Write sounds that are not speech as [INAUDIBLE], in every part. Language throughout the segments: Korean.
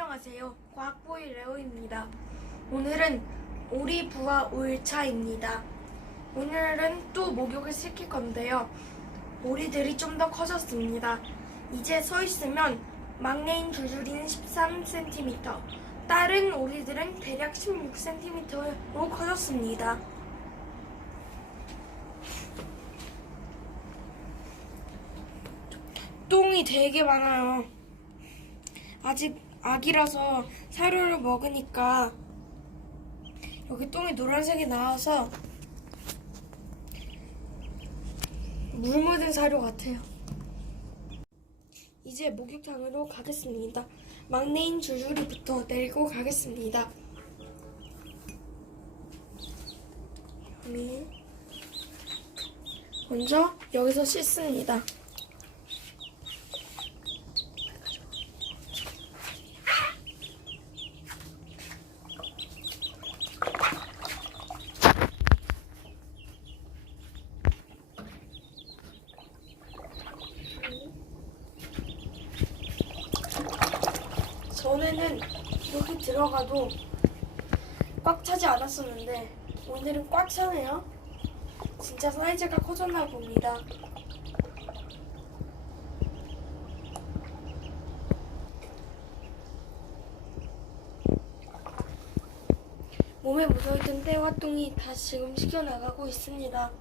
안녕하세요. 과학보이 레오입니다. 오늘은 오리 부화 5일차입니다. 오늘은 또 목욕을 시킬 건데요. 오리들이 좀 더 커졌습니다. 이제 서 있으면 막내인 줄줄이는 13cm, 다른 오리들은 대략 16cm로 커졌습니다. 똥이 되게 많아요. 아직 아기라서 사료를 먹으니까 여기 똥이 노란색이 나와서 물 묻은 사료 같아요. 이제 목욕탕으로 가겠습니다. 막내인 줄줄이부터 내리고 가겠습니다. 네. 먼저 여기서 씻습니다. 전에는 여기 들어가도 꽉 차지 않았었는데 오늘은 꽉 차네요. 진짜 사이즈가 커졌나 봅니다. 몸에 묻어있던 때와 똥이 다 지금 씻겨나가고 있습니다.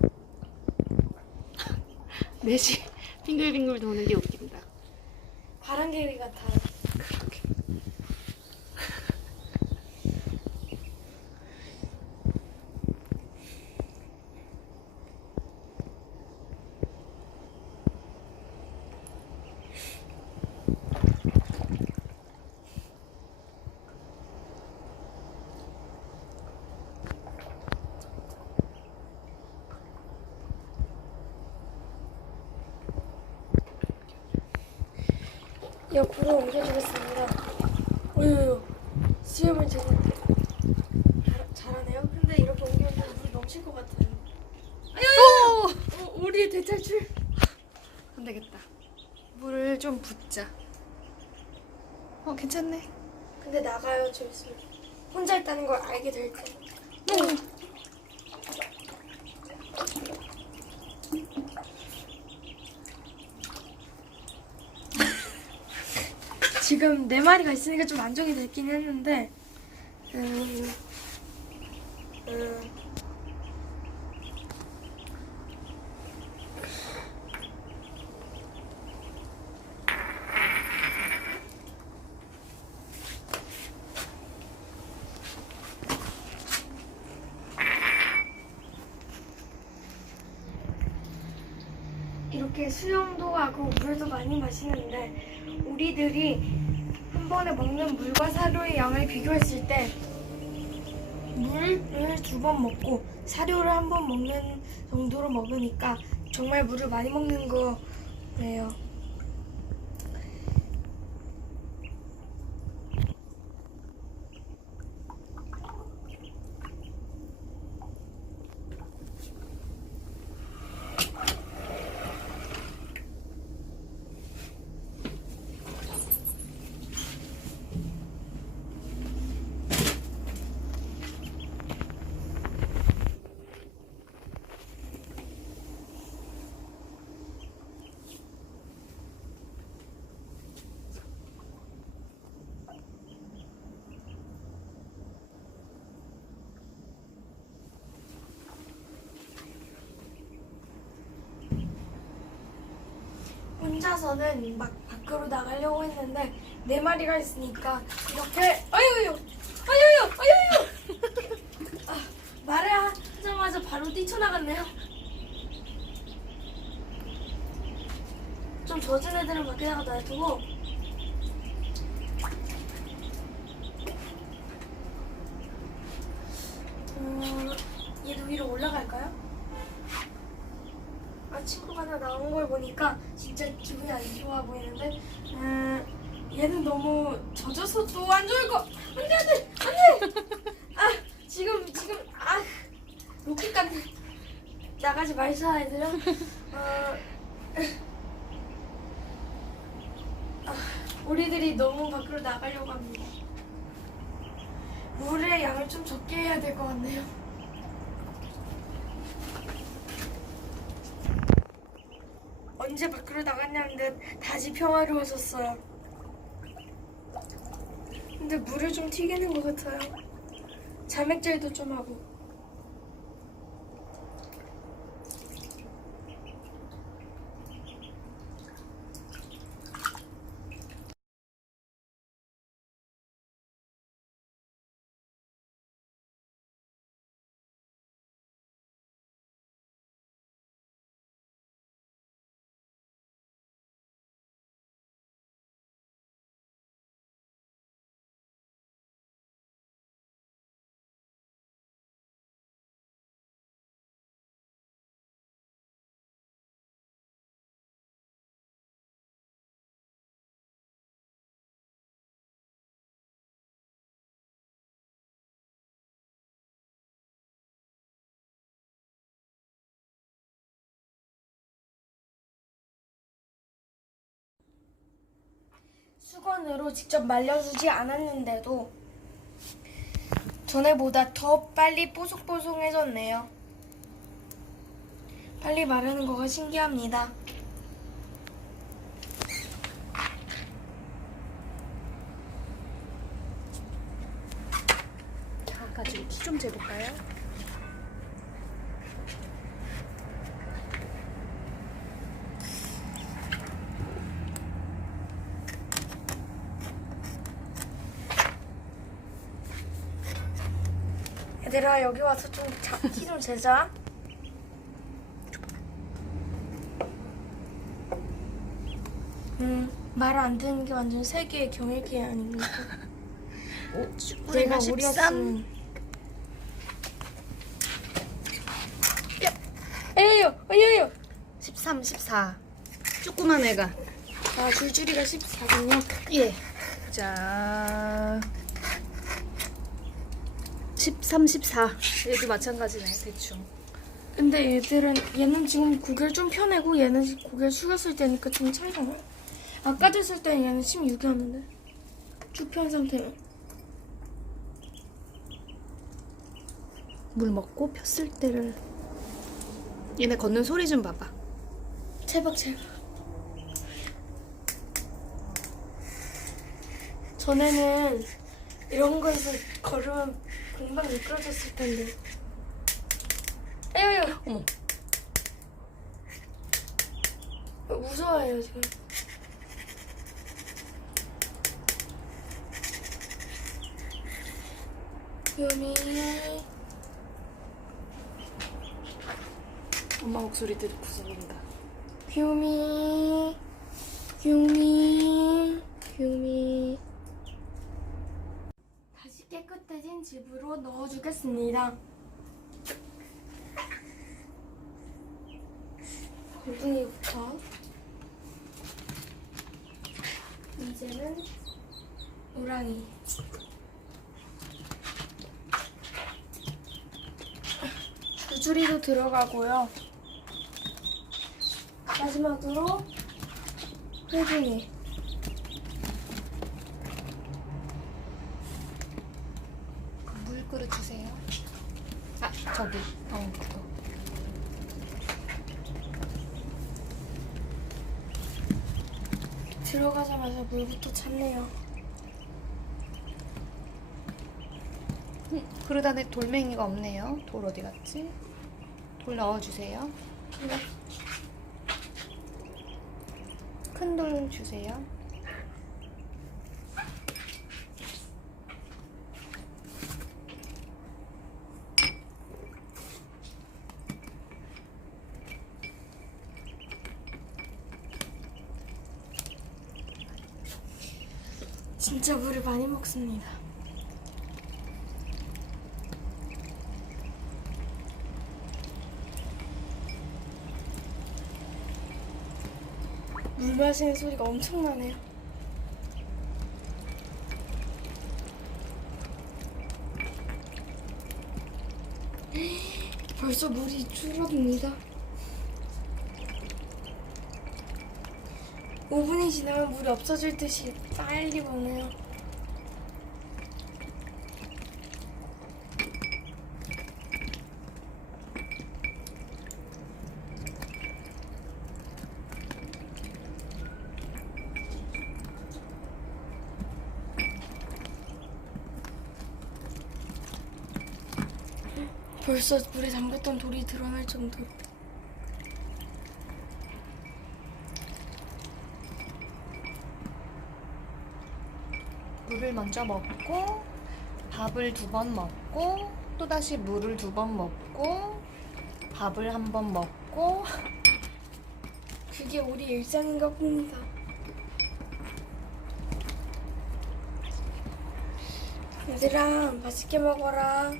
[LAUGHS] 넷이 빙글빙글 도는 게 웃긴다. 바람개비 같아요. cooking. 그렇게. 옆으로 옮겨주겠습니다. 어휴, 수염을 되게 잘, 잘하네요. 근데 이렇게 옮기면 물이 넘칠 것 같아요. 오! 어, 우리 대탈출. 안 되겠다. 물을 좀 붓자. 어, 괜찮네. 근데 나가요, 좀 있으면. 혼자 있다는 걸 알게 될 때. 지금 네 마리가 있으니까 좀 안정이 됐긴 했는데, 음, 음, 이렇게 수영도 하고 물도 많이 마시는데 우리들이 한 번에 먹는 물과 사료의 양을 비교했을 때 물을 두 번 먹고 사료를 한 번 먹는 정도로 먹으니까 정말 물을 많이 먹는 거예요. 혼자서는 막 밖으로 나가려고 했는데 네 마리가 있으니까 이렇게 아유유 아유유 아유유 아, 말을 하자마자 바로 뛰쳐나갔네요. 좀 젖은 애들은 밖에다가 놔두고 음, 얘도 위로 올라갈까요? 아 친구가 하나 나온 걸 보니까 진짜 기분이 안 좋아 보이는데 음, 얘는 너무 젖어서 또 안 좋을 거 안돼 안돼 안돼 아 지금 지금 아 로켓 같네 나가지 말자 얘들아 어, 아, 오리들이 너무 밖으로 나가려고 합니다. 물의 양을 좀 적게 해야 될 것 같네요. 언제 밖으로 나갔냐는 듯 다시 평화로워졌어요. 근데 물을 좀 튀기는 것 같아요. 자맥질도 좀 하고. 수건으로 직접 말려주지 않았는데도 전에보다 더 빨리 뽀송뽀송해졌네요. 빨리 마르는 거가 신기합니다. 자, 가지고 키 좀 재볼까요? 얘들아 여기 와서 좀 잡기 좀 재자. 음, 말 안 듣는 게 완전 세계의 경일기 아닙니까? 오, 내가 우리가 우리였으면 13. 에이요, 에이요. 13, 14. 조그만 애가. 아, 줄줄이가 14군요. 예. 자. 13, 14. 얘도 마찬가지네, 대충. 근데 얘들은 얘는 지금 고개를 좀 펴내고 얘는 고개를 숙였을 때니까 좀 차이가 나요. 아까 됐을 때는 얘는 16이었는데 쭉 편 상태면 물 먹고 폈을 때를. 얘네 걷는 소리 좀 봐봐. 채박채박 전에는 이런 거에서 걸으면 금방 미끄러졌을 텐데. 에휴 어머. 무서워요 지금. 유미. 엄마 목소리 듣고서 본다. 규미. 규미. 규미 깨끗해진 집으로 넣어주겠습니다. 골둥이부터 이제는 호랑이. 주주리도 들어가고요. 마지막으로 회중이 물 그릇 주세요. 아, 저기. 어, 그거. 들어가자마자 물부터 찼네요. 음, 그릇 안에 돌멩이가 없네요. 돌 어디 갔지? 돌 넣어주세요. 큰 돌 주세요. 진짜 물을 많이 먹습니다. 물 마시는 소리가 엄청나네요. 벌써 물이 줄어듭니다. 5분이 지나면 물이 없어질 듯이 빨리 먹네요. 벌써 물에 담갔던 돌이 드러날 정도로. 물을 먼저 먹고 밥을 두 번 먹고 또 다시 물을 두 번 먹고 밥을 한 번 먹고 그게 우리 일상인가 봅니다. 얘들아, 맛있게 먹어라.